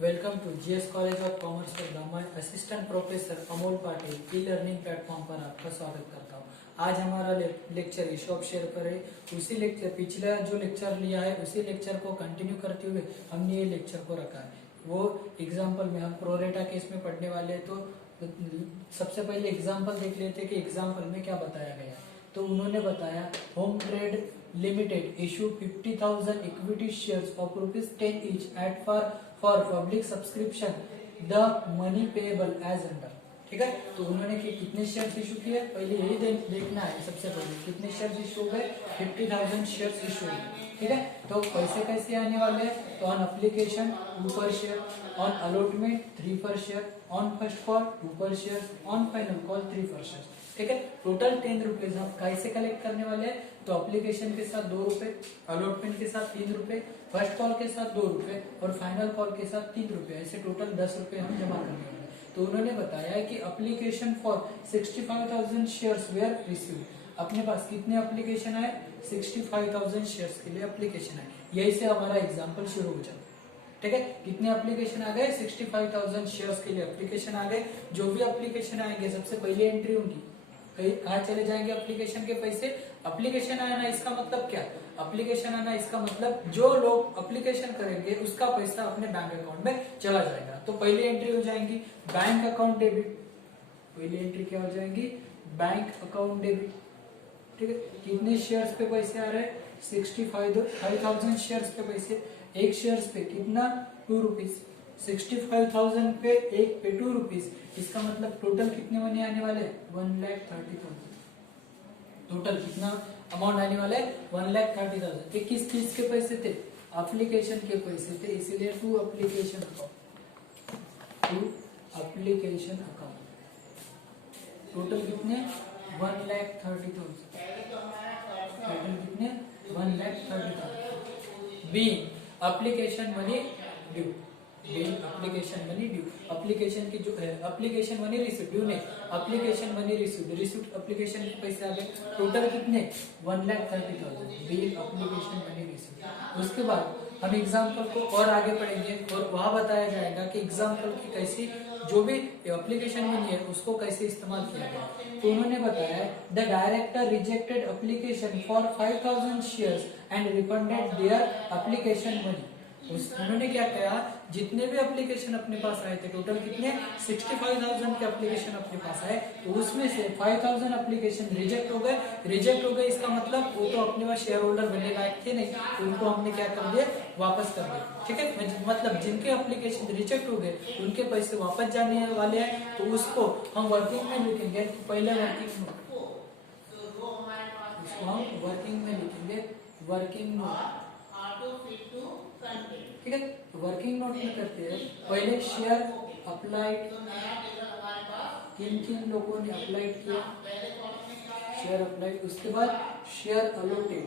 Welcome to GS college of commerce का मैं assistant professor Amol Patil e learning platform पर आपका स्वागत करता हूँ। आज हमारा लेक्चर इशॉप शेयर करें उसी लेक्चर पिछला जो लेक्चर लिया है उसी लेक्चर को कंटिन्यू करते हुए हमने ये लेक्चर को रखा है। वो एग्जाम्पल में हम प्रोरेटा केस में पढ़ने वाले हैं, तो सबसे पहले एग्जाम्पल देख लेते हैं कि एग्जाम्पल में क्या बताया गया है। तो उन्होंने बताया home trade limited issue 50,000 equity shares of ₹10 each at for public subscription the money payable as under. ठीक है, तो उन्होंने कितने शेयर्स इशू किए, पहले यही देखना है। सबसे पहले कितने शेयर्स इशू हो गए, 50,000 शेयर्स इशू हुए। ठीक है, तो पैसे कैसे आने वाले हैं, तो ऑन एप्लीकेशन 2 पर शेयर, ऑन अलॉटमेंट 3 पर शेयर, ऑन फर्स्ट कॉल 2 पर शेयर, ऑन फाइनल कॉल 3 पर शेयर। ठीक है, टोटल 10 रुपीज हम कैसे कलेक्ट करने वाले हैं, तो एप्लीकेशन के साथ 2 रुपए, अलॉटमेंट के साथ 3 रुपए, फर्स्ट कॉल के साथ 2 रुपए और फाइनल कॉल के साथ 3 रुपए, ऐसे टोटल 10 रुपए हम जमा करने वाले हैं। तो उन्होंने बताया कि application for 65,000 shares where received. अपने पास कितने एप्लीकेशन आए, 65,000 शेयर्स के लिए एप्लीकेशन आए। यही से हमारा एग्जाम्पल शुरू हो जाता है। ठीक है, कितने एप्लीकेशन आ गए, 65,000 शेयर्स के लिए एप्लीकेशन आ गए। जो भी एप्लीकेशन आएंगे सबसे पहले एंट्री होगी, कहाँ चले जाएंगे एप्लीकेशन के पैसे। एप्लीकेशन आना इसका मतलब क्या, एप्लीकेशन आना इसका मतलब जो लोग एप्लीकेशन करेंगे उसका पैसा अपने बैंक अकाउंट में चला जाएगा। तो पहली एंट्री हो जाएंगी बैंक अकाउंट डेबिट। पहली एंट्री क्या हो जाएंगी, बैंक अकाउंट डेबिट। ठीक है, कितने शेयर्स पे पैसे आ रहे हैं, 65,000 शेयर्स पे पैसे। एक शेयर्स पे कितना, 2 रुपीज। 65,000 पे एक पे 2 रुपीज, इसका मतलब टोटल कितने मनी आने वाले, 1,30,000। टोटल कितना अमाउंट आने वाला है, 1,30,000। ये किस चीज के पैसे थे, एप्लीकेशन के पैसे थे, इसीलिए टू एप्लीकेशन अकाउंट। टोटल कितने, 1,30,000। टोटल कितने, 1,30,000। Be application money due, application money due. Application की जो है एप्लीकेशन मनी रिसीव्ड, ड्यू नहीं, application money received. Received application के पैसे आ गए, टोटल कितने, 1,30,000। बिल एप्लीकेशन मनी रिसीव्ड। उसके बाद हम एग्जाम्पल को और आगे पढ़ेंगे और वहां बताया जाएगा कि एग्जाम्पल की कैसी जो भी एप्लीकेशन मनी है उसको कैसे इस्तेमाल किया गया। तो उन्होंने बताया the director rejected application for 5,000 shares and refunded their application money. उन्होंने क्या किया, जितने भी एप्लीकेशन अपने पास आए थे, टोटल कितने, 65,000 के एप्लीकेशन अपने पास आए, तो उसमें से 5,000 एप्लीकेशन रिजेक्ट हो गए। रिजेक्ट हो गए इसका मतलब वो तो अपने पास शेयर होल्डर बनने लायक थे नहीं, तो उनको हमने क्या कर दिया, वापस कर दिया। ठीक है, मतलब जिनके एप्लीकेशन रिजेक्ट हो गए उनके पैसे वापस जाने वाले हैं, तो उसको हम वर्किंग में लिखेंगे। पहले वर्किंग नोट, उसको हम वर्किंग में लिखेंगे, वर्किंग नोट। ठीक है, वर्किंग नोट में करते हैं पहले शेयर अप्लाइड, किन किन लोगों ने अप्लाइड किया, शेयर अप्लाइड। उसके बाद शेयर अलॉटेड,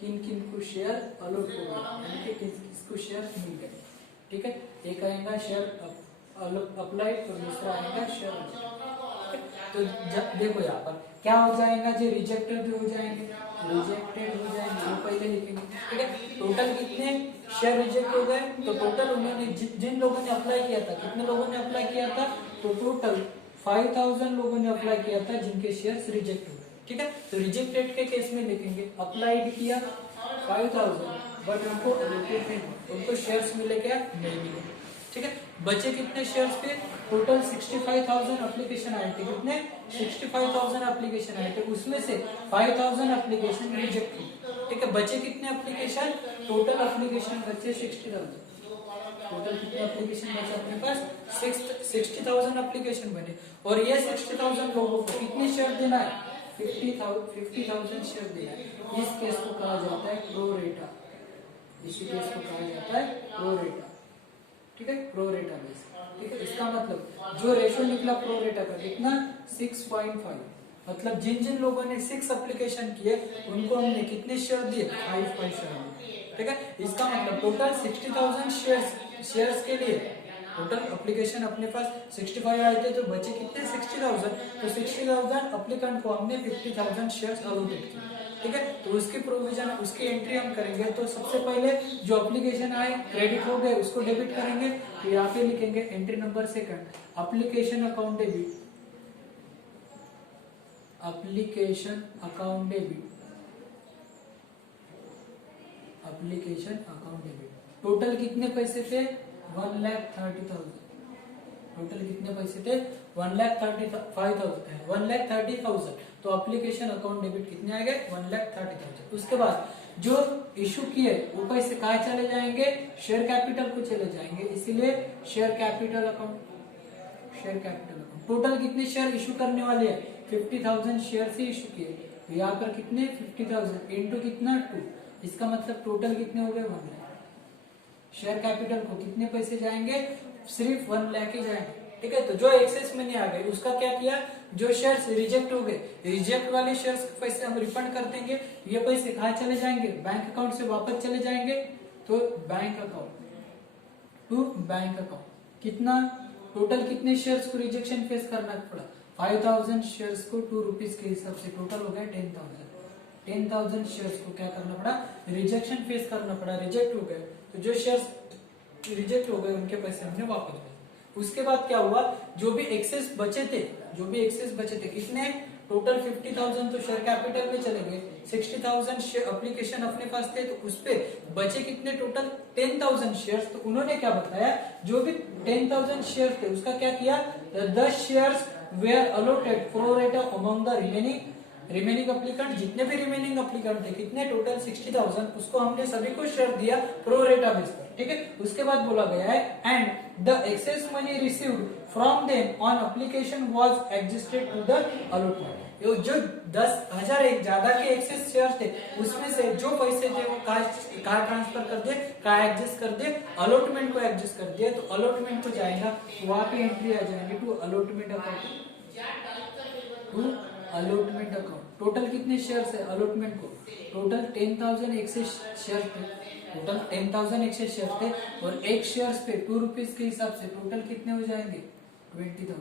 किन किन को शेयर अलॉट हो गया, यानी कि किसको शेयर मिल गए। ठीक है, एक आएगा शेयर अप्लाइड और दूसरा आएगा शेयर अलॉटेड। तो जब देखो यहाँ पर क्या हो जाएगा, जो रिजेक्टेड हो जाएंगे, रिजेक्टेड हो जाएंगे, वो पहले लिखेंगे। ठीक है, टोटल कितने शेयर रिजेक्ट हो गए, तो टोटल उन्होंने जिन लोगों ने अप्लाई किया था, कितने लोगों ने अप्लाई किया था, तो टोटल 5,000 लोगों ने अप्लाई किया था जिनके शेयर्स रिजेक्ट हो गए। ठीक है, तो रिजेक्टेड के केस में लिखेंगे अप्लाइड किया 5,000 बट उनको शेयर्स मिले क्या, नहीं मिले। ठीक है, बचे कितने शेयर्स पे, टोटल 65,000 एप्लीकेशन आए थे। कितने, 65,000 एप्लीकेशन आए थे, उसमें से 5,000 एप्लीकेशन रिजेक्ट हुए। ठीक है, बचे कितने एप्लीकेशन, टोटल एप्लीकेशन बचे 60,000। टोटल कितने एप्लीकेशन बचे अपने पास, 60,000 एप्लीकेशन बने, और ये 60,000 लोगों को कितने शेयर देना है, 50,000 शेयर देना है। इस केस को कहा जाता है प्रोरेटा, इसी केस को कहा जाता है प्रोरेटा। ठीक है, प्रोरेटा बेस। ठीक है, इसका मतलब जो रेशो निकला प्रोरेटा का कितना, 6.5। मतलब जिन जिन लोगों ने 6 एप्लीकेशन किए उनको हमने कितने शेयर दिए, 5 शेयर दिए। ठीक है, इसका मतलब टोटल 60,000 शेयर्स के लिए टोटल एप्लीकेशन अपने पास 65 आए थे, तो बचे कितने, 60,000। तो 60,000 एप्लीकेंट को हमने 50,000 शेयर्स अलॉटेड किए। ठीक है। तो उसकी प्रोविजन, उसकी एंट्री हम करेंगे। तो सबसे पहले जो एप्लीकेशन आए क्रेडिट हो गए उसको डेबिट करेंगे। तो यहाँ पे लिखेंगे entry number second, application account debit, application account debit, application account debit. Total कितने पैसे थे? 1,30,000। टोटल कितने पैसे थे? 1,30,000। तो एप्लीकेशन अकाउंट डेबिट कितने आ गए? 1,30,000। उसके बाद जो इशू किए वो पैसे कहाँ चले जाएंगे? शेयर कैपिटल को चले जाएंगे, इसीलिए share capital account, share capital account. Total कितने शेयर इशू करने वाले हैं? 50,000 शेयर से इशू किए। तो यहाँ पर कितने? 50,000 इंटू कितना? 2। इसका मतलब टोटल कितने हो गए? 1 लाख। शेयर कैपिटल को कितने पैसे जाएंगे? सिर्फ 1 लाख ही जाएंगे, ठीक है। तो जो एक्सेस मनी आ गई उसका क्या किया? जो शेयर्स रिजेक्ट हो गए, रिजेक्ट वाले शेयर्स के पैसे हम रिफंड कर देंगे। ये पैसे कहाँ चले जाएंगे? बैंक अकाउंट से वापस चले जाएंगे। तो bank account to bank account. कितना टोटल कितने शेयर्स को रिजेक्शन फेस करना पड़ा? 5,000 शेयर्स को 2 रुपीज के हिसाब से टोटल हो गया 10,000। 10,000 शेयर्स को क्या करना पड़ा? रिजेक्शन फेस करना पड़ा, रिजेक्ट हो गए। तो जो शेयर्स रिजेक्ट हो गए उनके पैसे हमने वापस भेजे। उसके बाद क्या हुआ? जो भी एक्सेस बचे थे, जो भी एक्सेस बचे थे कितने? टोटल 50,000 तो शेयर कैपिटल में चले गए। 60,000 एप्लीकेशन अपने पास थे, तो उस पे बचे कितने? Total 10,000 shares. तो उन्होंने क्या बताया? जो भी 10,000 शेयर्स थे उसका क्या किया? 10 शेयर्स वेयर अलॉटेड प्रो रेटा अमंग द रिमेनिंग एप्लीकेंट। जितने भी रिमेनिंग एप्लीकेंट थे कितने? टोटल 60,000, उसको हमने सभी को शेयर दिया प्रो रेटा बेस पर, ठीक है। उसके बाद बोला गया है and the excess money received from them on application was adjusted to the allotment. जो 10,000 एक ज्यादा के एक्सेस शेयर थे उसमें से जो पैसे थे वो कहाँ ट्रांसफर कर दिए? कहाँ एडजस्ट कर दिए? अलॉटमेंट को एडजस्ट कर दिए। तो अलॉटमेंट को जाएगा तो वहां पे एंट्री आ जाएगी to allotment account, to allotment account. Total कितने शेयर्स है अलॉटमेंट को? टोटल 10,000 एक्सेस शेयर थे, टोटल 10,000 एक्सेस शेयर थे और एक शेयर्स पे 2 रुपीज के हिसाब से टोटल कितने हो जाएंगे? 20,000।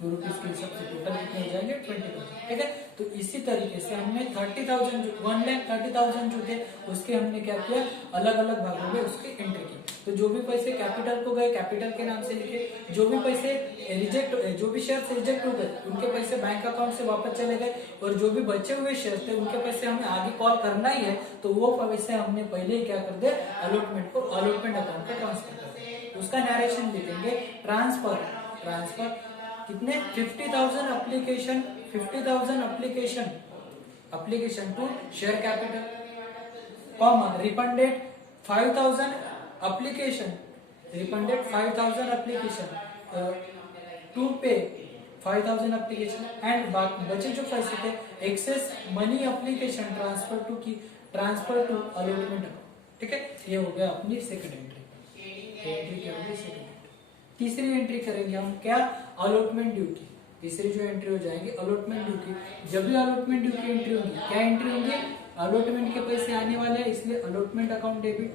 2 रुपीज के हिसाब से टोटल कितने हो जाएंगे? 20,000, ठीक है। तो इसी तरीके से हमने 30,000 जो 1,30,000 जो थे उसके हमने क्या किया? अलग अलग भागों में उसकी एंट्री की। तो जो भी पैसे कैपिटल को गए कैपिटल के नाम से लिखे, जो भी पैसे रिजेक्ट, जो भी शेयर रिजेक्ट हो गए उनके पैसे बैंक अकाउंट से वापस चले गए और जो भी बचे हुए शेयर थे उनके पैसे हमें आगे कॉल करना ही है तो वो पैसे हमने पहले ही क्या कर दिया? अलॉटमेंट को अलॉटमेंट अकाउंट पे ट्रांसफर कर दिया। उसका नरेशन लिखेंगे ट्रांसफर कितने? 50,000 application, 50,000 application to share capital, comma refunded 5,000 application, refunded 5,000 application to pay 5,000 application and बचे जो पैसे थे excess money application transfer to allotment, ठीक है। ये हो गया अपनी सेकंड एंट्री। क्या होगी? सेकंड। तीसरी एंट्री करेंगे हम क्या? अलॉटमेंट ड्यू की। तीसरी जो एंट्री हो जाएगी अलॉटमेंट ड्यू की। जब भी अलॉटमेंट ड्यू की एंट्री होगी क्या एंट्री होंगी? अलॉटमेंट के पैसे आने वाले हैं इसलिए अलॉटमेंट अकाउंट डेबिट,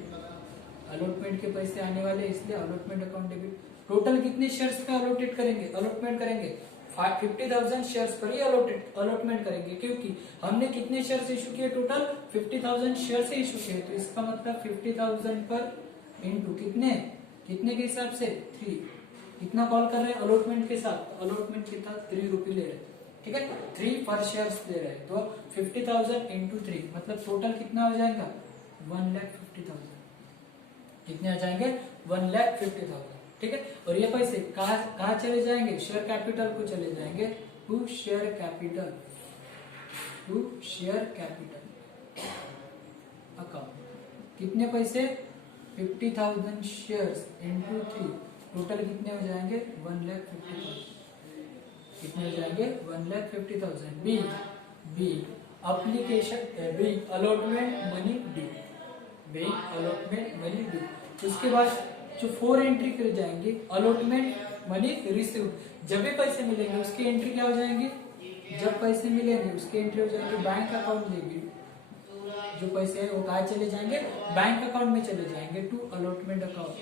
अलॉटमेंट के पैसे आने वाले इसलिए अलॉटमेंट अकाउंट डेबिट। टोटल कितने शेयर्स पे अलॉटेट करेंगे? अलॉटमेंट करेंगे 50,000 शेयर्स पर ही अलॉटमेंट करेंगे क्योंकि हमने कितने शेयर्स इशू किए? टोटल 50,000 शेयर्स इशू किए। तो इसका मतलब 50,000 पर इंटू कितने के हिसाब से? 3। कितना कॉल कर रहे हैं अलॉटमेंट के साथ? अलॉटमेंट के साथ 3 रुपए ले रहे हैं, ठीक है। 3 पर शेयर्स ले रहे हैं तो 50,000 इंटू 3 मतलब टोटल कितना हो जाएगा? 1,50,000। कितने आ जाएंगे? 1,50,000, ठीक है। और ये पैसे कहाँ चले जाएंगे? शेयर कैपिटल को चले जाएंगे टू शेयर कैपिटल अकाउंट। कितने पैसे? 50,000 शेयर्स इंटू 3 टोटल कितने हो जाएंगे? 1,50,000। कितने हो जाएंगे? 1,50,000। Be application be allotment money due. उसके बाद जो 4 एंट्री कर जाएंगे अलॉटमेंट मनी रिसीव्ड। जब भी पैसे मिलेंगे उसकी एंट्री क्या हो जाएंगी? जब पैसे मिलेंगे उसकी एंट्री हो जाएगी बैंक अकाउंट डेबिट। जो पैसे है वो कहाँ चले जाएंगे? बैंक अकाउंट में चले जाएंगे टू अलॉटमेंट अकाउंट।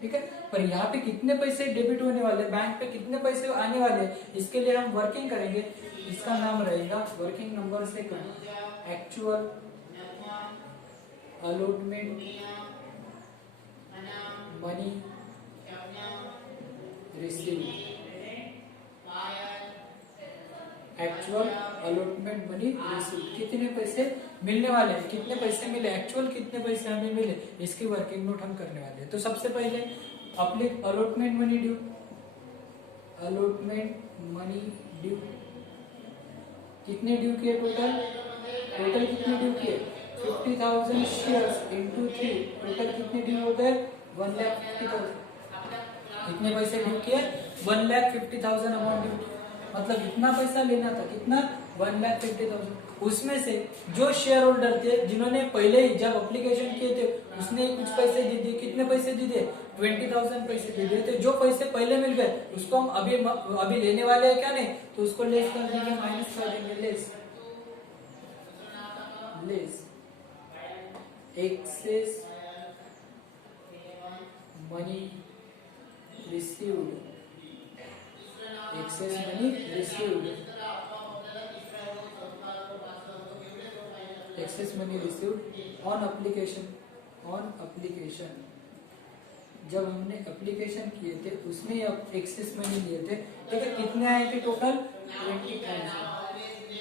ठीक है। पर यहाँ पे कितने पैसे डेबिट होने वाले, बैंक पे कितने पैसे आने वाले, इसके लिए हम वर्किंग करेंगे। इसका नाम रहेगा working number second, actual allotment money receive. Actual allotment money receive, कितने पैसे मिलने वाले हैं, कितने पैसे मिले, एक्चुअल कितने पैसे हमें मिले, इसकी वर्किंग नोट हम करने वाले हैं। तो सबसे पहले allotment money due, allotment money due कितने ड्यू किए टोटल, टोटल कितने ड्यू किए 50,000 शेयर्स इंटू 3, टोटल कितने ड्यू हो गए 1,50,000। कितने पैसे ड्यू किए 1,50,000 अमाउंट ड्यू, मतलब इतना पैसा लेना था, कितना 1,50,000। उसमें से जो शेयर होल्डर थे जिन्होंने पहले ही जब एप्लीकेशन किए थे उसने कुछ पैसे दे दिए, कितने पैसे दे दिए 20,000 पैसे दे दिए थे। जो पैसे पहले मिल गए उसको हम अभी लेने वाले हैं क्या, नहीं, तो उसको लेस कर देंगे, माइनस कर देंगे, less access money received, access money received, access money received on application, on application. जब हमने एप्लीकेशन किए थे उसमें एक्सेस मनी लिए थे, ठीक है। कितने आए थे टोटल 20,000,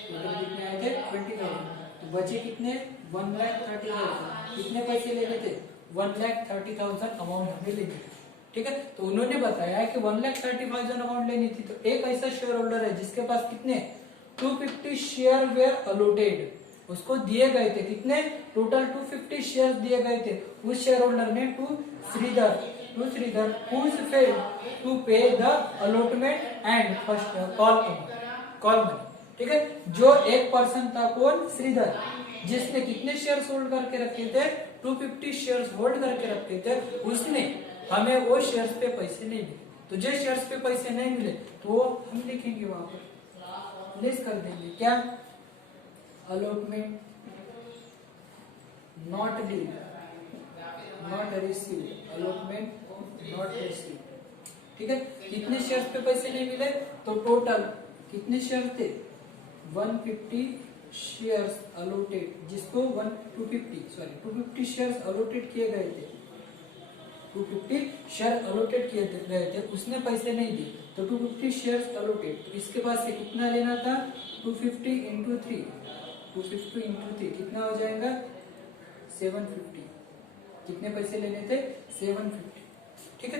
टोटल कितने आए थे 20,000, तो बचे कितने 1,30,000। कितने पैसे लेने थे 1,30,000 अमाउंट हमें लेनी थी, ठीक है। तो उन्होंने बताया कि 1,30,000 अमाउंट लेनी थी। तो एक ऐसा शेयर होल्डर है जिसके पास कितने 250 शेयर वेयर अलॉटेड, उसको दिए गए थे कितने, टोटल 250 शेयर दिए गए थे। उस शेयर होल्डर ने to Shridhar who is failed to pay the allotment and first call money, ठीक है। जो एक पर्सन था कौन, श्रीधर, जिसने कितने शेयर्स होल्ड करके रखे थे 250 शेयर्स होल्ड करके रखे थे, उसने हमें वो शेयर्स पे पैसे नहीं मिले। तो जो शेयर्स पे पैसे नहीं मिले तो हम लिखेंगे वहां पर, लेस कर देंगे क्या, allotment not due, not receive, allotment not receive, ठीक है। कितने शेयर्स पे पैसे नहीं मिले, तो टोटल कितने शेयर थे 150 शेयर्स अलॉटेड, जिसको 250 शेयर्स अलॉटेड किए गए थे, 250 शेयर अलॉटेड किए गए थे, उसने पैसे नहीं दिए तो 250 शेयर्स अलॉटेड। तो इसके पास से कितना लेना था 250 इंटू 3, 250 इंटू 3 कितना हो जाएगा 750। कितने पैसे लेने थे 750, ठीक है।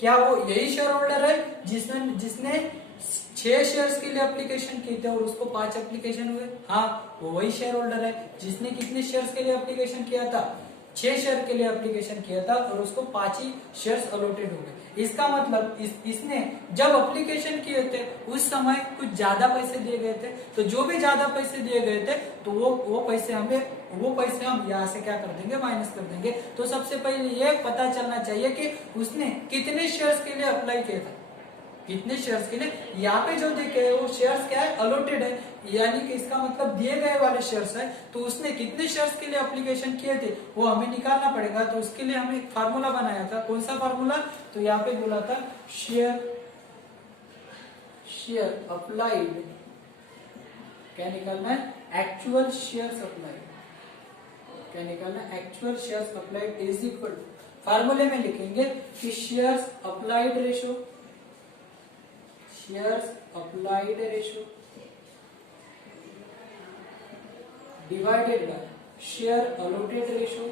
क्या वो यही शेयर होल्डर है जिसने 6 शेयर्स के लिए एप्लीकेशन किए थे और उसको 5 एप्लीकेशन हुए, हाँ वो वही शेयर होल्डर है जिसने कितने शेयर्स के लिए एप्लीकेशन किया था 6 शेयर के लिए एप्लीकेशन किया था और उसको 5 ही शेयर्स अलॉटेड हो गए। इसका मतलब इसने जब एप्लीकेशन किए थे उस समय कुछ ज्यादा पैसे दिए गए थे, तो जो भी ज्यादा पैसे दिए गए थे तो वो पैसे हम यहाँ से क्या कर देंगे, माइनस कर देंगे। तो सबसे पहले ये पता चलना चाहिए कि उसने कितने शेयर्स के लिए अप्लाई किया था, कितने शेयर्स के लिए। यहाँ पे जो देखे वो शेयर्स क्या है, अलॉटेड है, यानी कि इसका मतलब दिए गए वाले शेयर्स है। तो उसने कितने शेयर्स के लिए एप्लीकेशन किए थे वो हमें निकालना पड़ेगा। तो उसके लिए हमने एक फार्मूला बनाया था, कौन सा फार्मूला, तो यहाँ पे बोला था शेयर अप्लाइड, क्या निकालना है एक्चुअल शेयर्स अप्लाइड, क्या निकालना है actual shares applied is equal, फार्मूले में लिखेंगे कि shares applied ratio, shares applied ratio divided by share allotted ratio,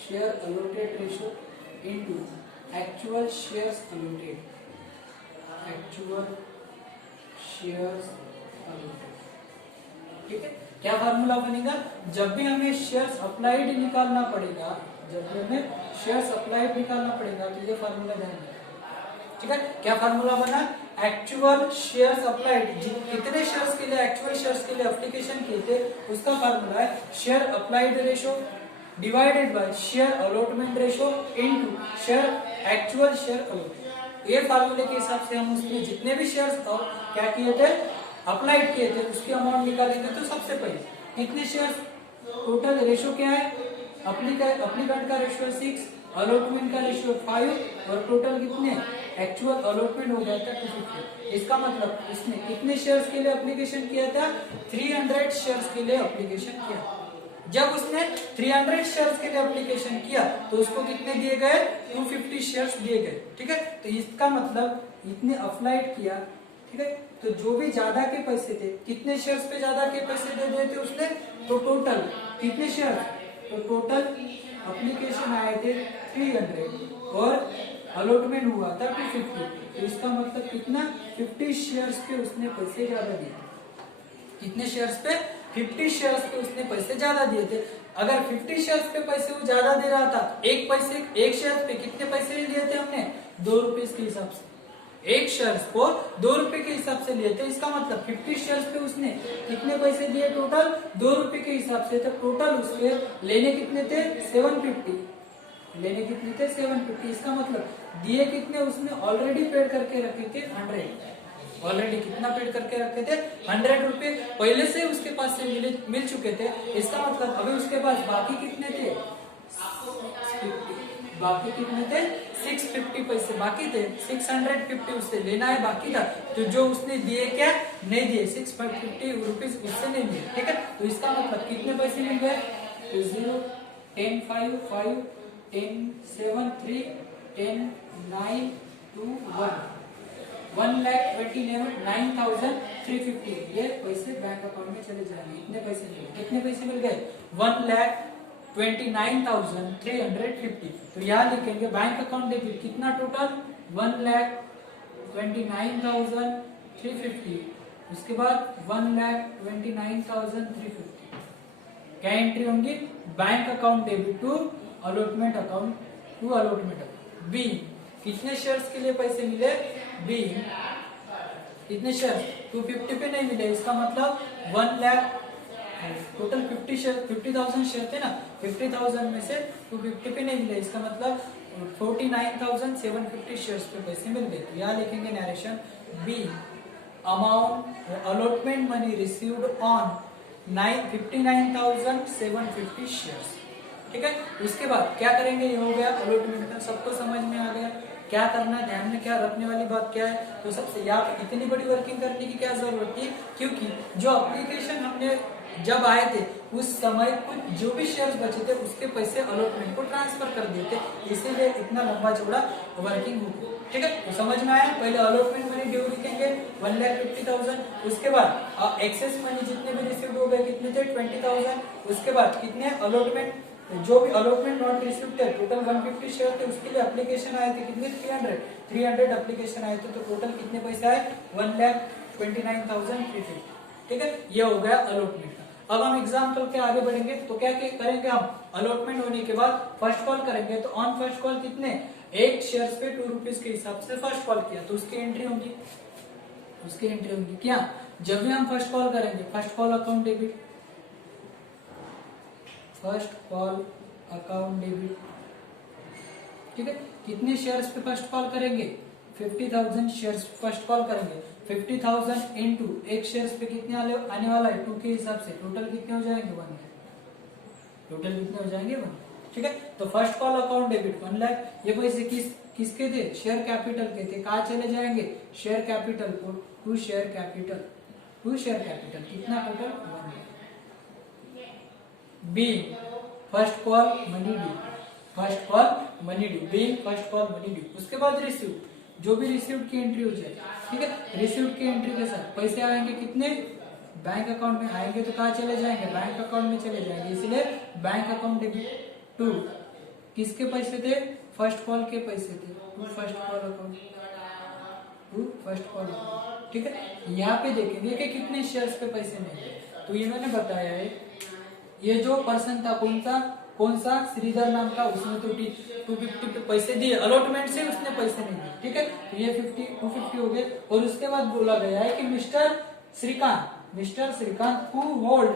share allotted ratio into actual shares allotted, actual shares allotted, ठीक है। क्या फार्मूला बनेगा, जब भी हमें शेयर्स अप्लाइड निकालना पड़ेगा, जब भी हमें शेयर्स अप्लाइड निकालना पड़ेगा तो ये फार्मूला ध्यान रखना, ठीक है। क्या फार्मूला बना, एक्चुअल शेयर्स अप्लाइड, कितने शेयर्स के लिए एक्चुअल शेयर्स के लिए एप्लीकेशन किए थे उसका फार्मूला है share applied ratio divided by share allotment ratio into share actual share allotment. ये फार्मूले के हिसाब से हम उसमें जितने भी शेयर्स क्या किए थे अप्लाइड किए थे उसकी अमाउंट निकालेंगे। तो सबसे पहले कितने शेयर्स, टोटल रेशो क्या है अप्लीकेंट का रेशियो 6, अलॉटमेंट का रेशियो 5 और टोटल कितने एक्चुअल अलॉटमेंट हो गया था 250। इसका मतलब इसने कितने शेयर्स के लिए एप्लीकेशन किया था? 300 शेयर्स के लिए एप्लीकेशन किया। जब उसने 300 शेयर्स के लिए एप्लीकेशन किया तो उसको कितने दिए गए? 250 शेयर्स दिए गए। ठीक है, तो इसका मतलब इतने अप्लाइड किया। ठीक है, तो जो भी ज्यादा के पैसे थे, कितने शेयर्स पे ज्यादा के पैसे दे दिए थे उसने? तो टोटल कितने शेयर? तो टोटल एप्लीकेशन आए थे 300 और अलॉटमेंट हुआ था 250। तो इसका मतलब कितना? 50 शेयर्स पे उसने पैसे ज्यादा दिए। कितने शेयर्स पे? 50 शेयर्स पे उसने पैसे ज्यादा दिए थे। अगर 50 शेयर्स पे पैसे वो ज्यादा दे रहा था, एक शेयर पे कितने पैसे लिए थे हमने? 2 रुपए के हिसाब से। एक शेयर्स को 2 रुपए के हिसाब से लिए थे। इसका मतलब 50 शेयर्स पे उसने कितने पैसे दिए? टोटल 2 रुपए के हिसाब से। तो टोटल उसके लेने कितने थे? 750। लेने कितने थे? 750। इसका मतलब दिए कितने उसने? ऑलरेडी पेड करके रखे थे 100। ऑलरेडी कितना पेड करके रखे थे? 100 रुपए पहले से उसके पास से मिल चुके थे। इसका मतलब अभी उसके पास बाकी कितने थे? 650। बाकी कितने थे? 650 पैसे बाकी थे। 650 उससे लेना है बाकी था। तो जो उसने दिए क्या? नहीं दिए। 650 रुपीज उससे नहीं दिए। ठीक है, तो इसका मतलब कितने पैसे मिल गए? 0, 10, 5, 5, 10, 7, 3, 10, 9, 2, 1, 1,29,350। ये पैसे बैंक अकाउंट में चले जाएंगे। इतने पैसे मिल गए। कितने पैसे मिल गए? 1,29,350। तो यहाँ लिखेंगे बैंक अकाउंट डेबिट कितना टोटल? 1,29,350। उसके बाद 1,29,350 क्या एंट्री होंगी? Bank account debit to allotment account be. कितने शेयर्स के लिए पैसे मिले? बी। कितने शेयर? 250 पे नहीं मिले। इसका मतलब 1 लाख टोटल 50,000 शेयर थे ना, 50,000 में से 250 पे नहीं मिले। इसका मतलब 49,750 शेयर्स पे पैसे मिल गए। तो यहाँ लिखेंगे narration be, amount allotment money received on 59,750 shares. ठीक है, उसके बाद क्या करेंगे? ये हो गया अलॉटमेंट का, सबको समझ में आ गया। क्या करना है, ध्यान में क्या रखने वाली बात क्या है? तो सबसे यहाँ इतनी बड़ी वर्किंग करने की क्या जरूरत थी? क्योंकि जो एप्लीकेशन हमने जब आए थे उस समय कुछ जो भी शेयर्स बचे थे उसके पैसे अलॉटमेंट को ट्रांसफर कर दिए थे, इसीलिए इतना लंबा चौड़ा वर्किंग हुई। ठीक है, तो समझ में आया? पहले अलॉटमेंट मनी ड्यू लिखेंगे 1,50,000। उसके बाद एक्सेस मनी जितने भी रिसीव हो गए कितने थे? 20,000। उसके बाद कितने अलॉटमेंट, जो भी अलॉटमेंट नॉट रिसीव्ड थे टोटल 150 शेयर थे, उसके लिए एप्लीकेशन आए थे कितने? 300 एप्लीकेशन आए थे। तो टोटल कितने पैसे आए? 1,29,350। ठीक है, ये हो गया अलॉटमेंट का। अब हम एग्जाम्पल के आगे बढ़ेंगे तो क्या करेंगे हम? अलॉटमेंट होने के बाद फर्स्ट कॉल करेंगे। तो ऑन फर्स्ट कॉल कितने? एक शेयर पे 2 रुपीज के हिसाब से फर्स्ट कॉल किया तो उसकी एंट्री होगी। क्या? जब भी हम फर्स्ट कॉल करेंगे, first call account debit, first call account debit. ठीक है, कितने शेयर्स पे फर्स्ट कॉल करेंगे? 50,000 शेयर्स फर्स्ट कॉल करेंगे। 50,000 इंटू एक शेयर्स पे कितने आने वाला है? 2 के हिसाब से टोटल कितने हो जाएंगे? 1 1। ठीक है, तो first call account debit 1 lakh. ये पैसे किसके थे? शेयर कैपिटल के थे। कहाँ चले जाएंगे? शेयर कैपिटल को, टू शेयर कैपिटल कितना total? 1 lakh. Be, first call money due, be first call money due. उसके बाद रिसीव, जो भी रिसीव्ड की एंट्री हो जाए। ठीक है, रिसीव्ड की एंट्री के साथ पैसे आएंगे कितने? बैंक अकाउंट में आएंगे तो कहाँ चले जाएंगे? बैंक अकाउंट में चले जाएंगे, इसलिए बैंक अकाउंट डेबिट टू। किसके पैसे थे? फर्स्ट कॉल के पैसे थे, टू फर्स्ट कॉल अकाउंट। ठीक है, यहाँ पे देखेंगे कि कितने शेयर्स पे पैसे मिले। तो ये मैंने बताया है, ये जो पर्सन था कौन सा श्रीधर नाम का, उसने तो 250 पे पैसे दिए, अलॉटमेंट से उसने पैसे नहीं दिए। ठीक है, तो ये 250 हो गए। और उसके बाद बोला गया है कि mister Shrikant who hold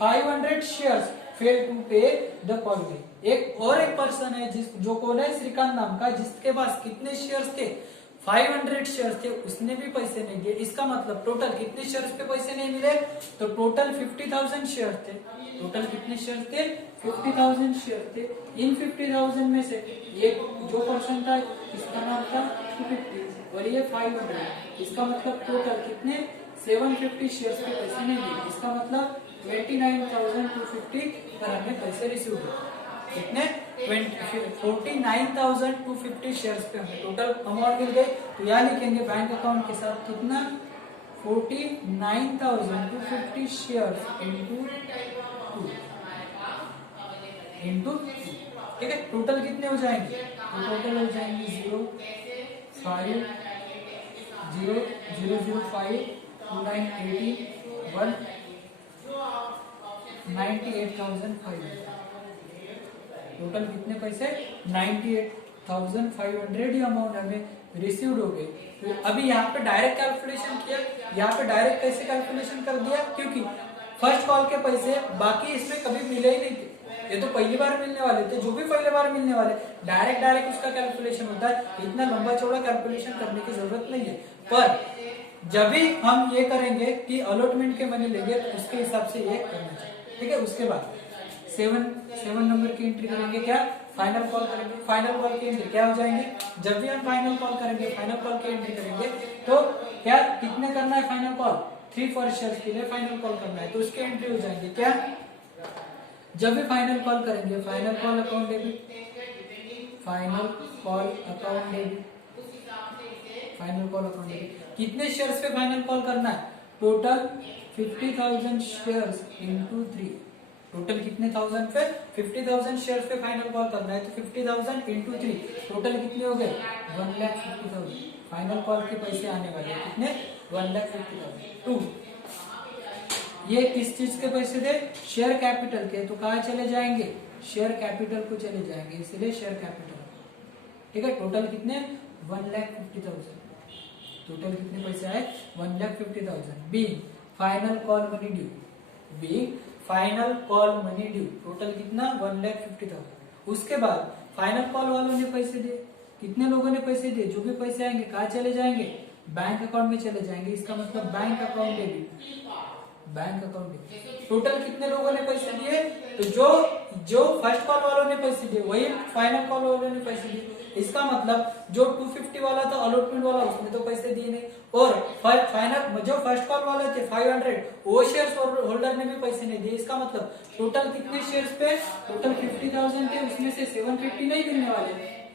500 shares fail to pay the following. एक पर्सन है जो कौन है? श्रीकांत नाम का, जिसके पास कितने शेयर्स थे? 500 शेयर थे, उसने भी पैसे नहीं दिए। इसका मतलब टोटल कितने शेयर्स पे पैसे नहीं मिले? तो टोटल 50,000 शेयर थे। टोटल कितने शेयर थे? 50,000 शेयर थे। इन 50,000 में से एक जो पर्सन था इसका नाम था 250 और ये 500। इसका मतलब टोटल कितने? 750 शेयर्स पे पैसे नहीं दिए। इसका मतलब 29,250 पर हमें पैसे रिसीव हुए। कितने? 49,250 शेयर्स पे हमें टोटल अमाउंट मिल गई। तो यहाँ लिखेंगे बैंक अकाउंट के साथ कितना? 49,250 शेयर्स इंटू 2। ठीक है, टोटल कितने हो जाएंगे? तो टोटल हो जाएंगे 0 5 0 0 0 5 2980 1 98,500। टोटल कितने पैसे? 98,500 ही अमाउंट हमें रिसीव्ड हो गए। तो अभी यहाँ पे डायरेक्ट कैलकुलेशन किया, यहाँ पे डायरेक्ट कैसे कैलकुलेशन कर दिया? क्योंकि फर्स्ट कॉल के पैसे बाकी इसमें कभी मिले ही नहीं थे, ये तो पहली बार मिलने वाले थे। जो भी पहले बार मिलने वाले डायरेक्ट उसका कैलकुलेशन होता है। इतना लंबा चौड़ा कैलकुलेशन करने की जरूरत नहीं है। पर जब भी हम ये करेंगे कि अलॉटमेंट के मनी लेंगे तो उसके हिसाब से ये करना चाहिए। ठीक है, उसके बाद 7 नंबर की एंट्री करेंगे। क्या? फाइनल कॉल करेंगे। फाइनल कॉल की एंट्री क्या हो जाएंगे? जब भी हम फाइनल कॉल करेंगे, फाइनल कॉल की एंट्री करेंगे तो क्या कितने करना है फाइनल कॉल? 3 फॉर शेयर्स के लिए फाइनल कॉल करना है, तो उसकी एंट्री हो जाएंगे। क्या? जब भी फाइनल कॉल करेंगे, final call account debit, final call account debit, final call account debit. कितने शेयर्स पे फाइनल कॉल करना है? Total 50,000 shares into 3। टोटल कितने थाउजेंड पे? 50,000 शेयर्स पे फाइनल कॉल करना है, तो 50,000 इंटू 3 टोटल कितने हो गए? 1,50,000। फाइनल कॉल के पैसे आने वाले हैं कितने? 1,50,000। 2 ये किस चीज के पैसे थे? शेयर कैपिटल के। तो कहाँ चले जाएंगे? शेयर कैपिटल को चले जाएंगे, इसलिए शेयर कैपिटल। ठीक है, टोटल कितने? 1,50,000। टोटल कितने पैसे आए? 1,50,000। Be final call money due, be final call money due total कितना? 1,50,000। उसके बाद फाइनल कॉल वालों ने पैसे दिए। कितने लोगों ने पैसे दिए? जो भी पैसे आएंगे कहाँ चले जाएंगे? बैंक अकाउंट में चले जाएंगे। इसका मतलब bank account debit, bank account debit. Total कितने लोगों ने पैसे दिए? तो जो फर्स्ट कॉल वालों ने पैसे दिए वही फाइनल कॉल वालों ने पैसे दिए। इसका मतलब जो 250 वाला था अलॉटमेंट वाला, उसने तो पैसे दिए नहीं। और फाइनल जो फर्स्ट कॉल वाले थे 500, वो शेयर्स होल्डर ने भी पैसे नहीं दिए। इसका मतलब टोटल कितने शेयर्स पे? टोटल 50,000 थे, उसमें से 750 नहीं मिलने वाले।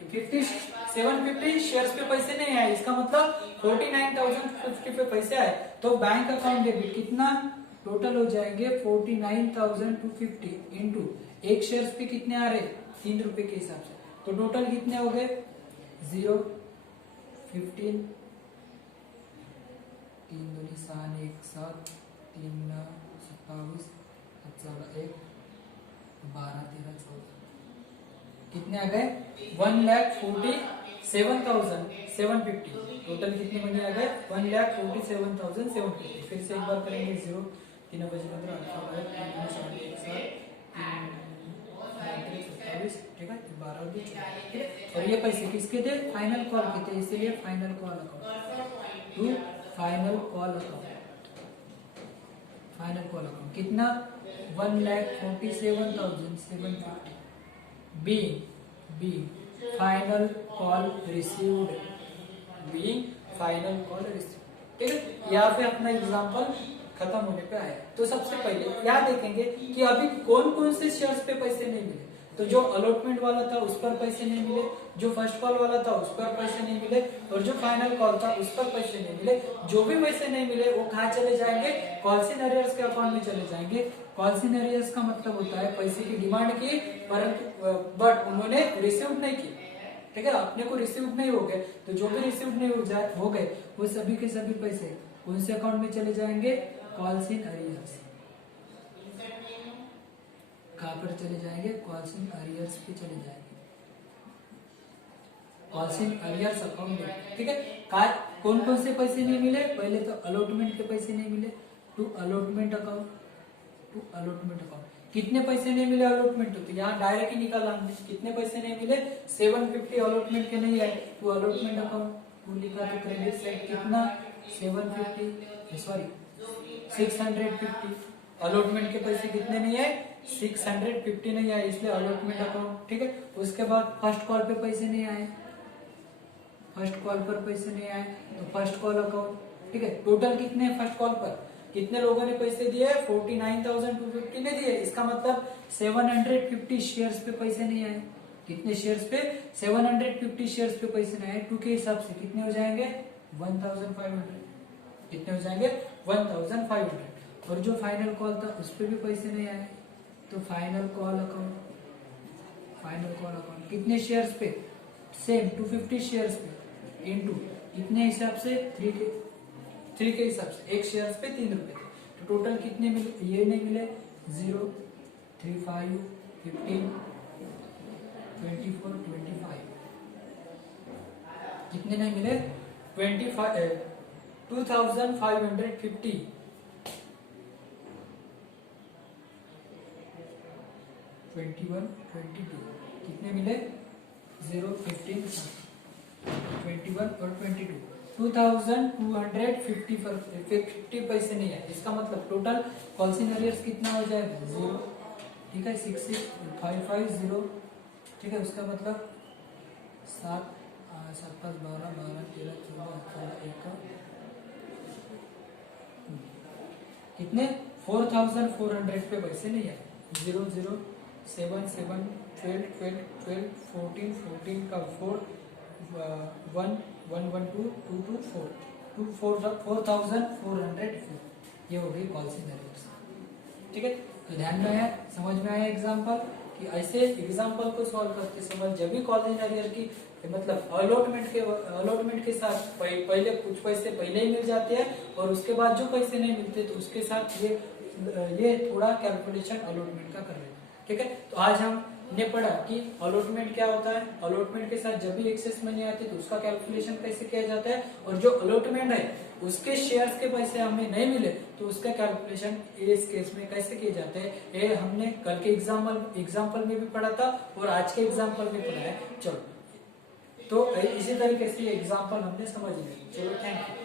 750 शेयर्स पे पैसे नहीं आए। इसका मतलब 49,050 पे पैसे आए। तो बैंक अकाउंट डेबिट कितना? टोटल हो जाएंगे 49,250 इंटू एक शेयर्स पे कितने आ रहे? 3 रुपए के हिसाब से। तो टोटल कितने हो गए? 0 15 3 2 6 1 7 3 27 14 1 12 13 14 कितने आ गए? 1,47,750। टोटल कितने मनी आ गए? 1,47,750। फिर से एक बार करेंगे। 0 3 बजे 15 ठीक है, 12 और 2 ठीक है। और ये पैसे किसके थे? फाइनल कॉल के थे, इसीलिए final call account to final call account. Final call account कितना? 1,47,750। Be final call received, be final call received. ठीक है, यहाँ पे अपना एग्जांपल खत्म होने पे आया। तो सबसे पहले यहाँ देखेंगे कि अभी कौन कौन से शेयर्स पे पैसे नहीं मिले। तो जो अलॉटमेंट वाला था उस पर पैसे नहीं मिले, जो फर्स्ट कॉल वाला था उस पर पैसे नहीं मिले, और जो फाइनल कॉल था उस पर पैसे नहीं मिले। जो भी पैसे नहीं मिले वो कहाँ चले जाएंगे? कॉल्स इन अरियर्स के अकाउंट में चले जाएंगे। कॉल्स इन अरियर्स का मतलब होता है पैसे की डिमांड की, परंतु बट उन्होंने रिसीव नहीं की। ठीक है, अपने को रिसीव नहीं हो गए, तो जो भी रिसीव नहीं हो गए वो सभी के सभी पैसे कौन से अकाउंट में चले जाएंगे? Calls in arrears. कहाँ पर चले जाएंगे? कॉल्स इन अरियर्स पे चले जाएंगे, कॉल्स इन अरियर्स अकाउंट में। ठीक है, कौन कौन से पैसे नहीं मिले? पहले तो अलॉटमेंट के पैसे नहीं मिले, टू अलॉटमेंट अकाउंट। कितने पैसे नहीं मिले अलॉटमेंट? तो यहाँ डायरेक्ट ही निकाला हमने। कितने पैसे नहीं मिले? 750 अलॉटमेंट के नहीं आए, टू अलॉटमेंट अकाउंट। टू लिखा तो क्रेडिट साइड कितना 750 सॉरी 650। अलॉटमेंट के पैसे कितने नहीं है 650 नहीं आए, इसलिए अलॉटमेंट अकाउंट। ठीक है, उसके बाद फर्स्ट कॉल पे पैसे नहीं आए, फर्स्ट कॉल पर पैसे नहीं आए तो फर्स्ट कॉल अकाउंट। ठीक है, टोटल कितने फर्स्ट कॉल पर कितने लोगों ने पैसे दिए 49,250 ने दिए, इसका मतलब 750 शेयर्स पे पैसे नहीं आए। कितने शेयर्स पे 750 शेयर्स पे पैसे नहीं आए, 2 के हिसाब से कितने हो जाएंगे 1500। कितने हो जाएंगे 1500। और जो फाइनल कॉल था उस पे भी पैसे नहीं आए, तो final call account, final call account कितने शेयर्स पे सेम 250 शेयर्स पे इनटू कितने हिसाब से 3 के हिसाब से, एक शेयर्स पे 3 रुपए थे, तो टोटल कितने मिले, ये नहीं मिले 0 3 5 15 24 25, कितने नहीं मिले 25 2550। 21 22 कितने मिले 0 15 21 और 22 2250 पर 50 पैसे नहीं है, इसका मतलब टोटल कॉल्स इन अरियर्स कितना हो जाएगा 0। ठीक है 66550। ठीक है, उसका मतलब 7 7 5 12 12 13 14 18 1 कितने 4400 पे पैसे नहीं है। 0 0 7 7 12 12 12 14 14 का 4 1 1 1 2 2 2 4 4400 ये हो गई कॉल्स इन अरियर्स। ठीक है, तो ध्यान में आया, समझ में आया एग्जांपल कि ऐसे एग्जांपल को सॉल्व करते समय जब भी कॉल्स इन अरियर की मतलब अलॉटमेंट के साथ पहले कुछ पैसे पहले ही मिल जाते हैं और उसके बाद जो पैसे नहीं मिलते तो उसके साथ ये थोड़ा कैलकुलेशन अलॉटमेंट का कर रहे हैं। ठीक है, तो आज हमने पढ़ा कि अलॉटमेंट क्या होता है, अलॉटमेंट के साथ जब भी एक्सेस मनी आती है तो उसका कैलकुलेशन कैसे किया जाता है, और जो अलॉटमेंट है उसके शेयर्स के पैसे हमें नहीं मिले तो उसका कैलकुलेशन इस केस में कैसे किए जाते हैं, ये हमने कल के एग्जाम्पल में भी पढ़ा था और आज के एग्जाम्पल में पढ़ा है। चलो, तो इसी तरीके से एग्जाम्पल हमने समझ लिया। चलो, थैंक यू।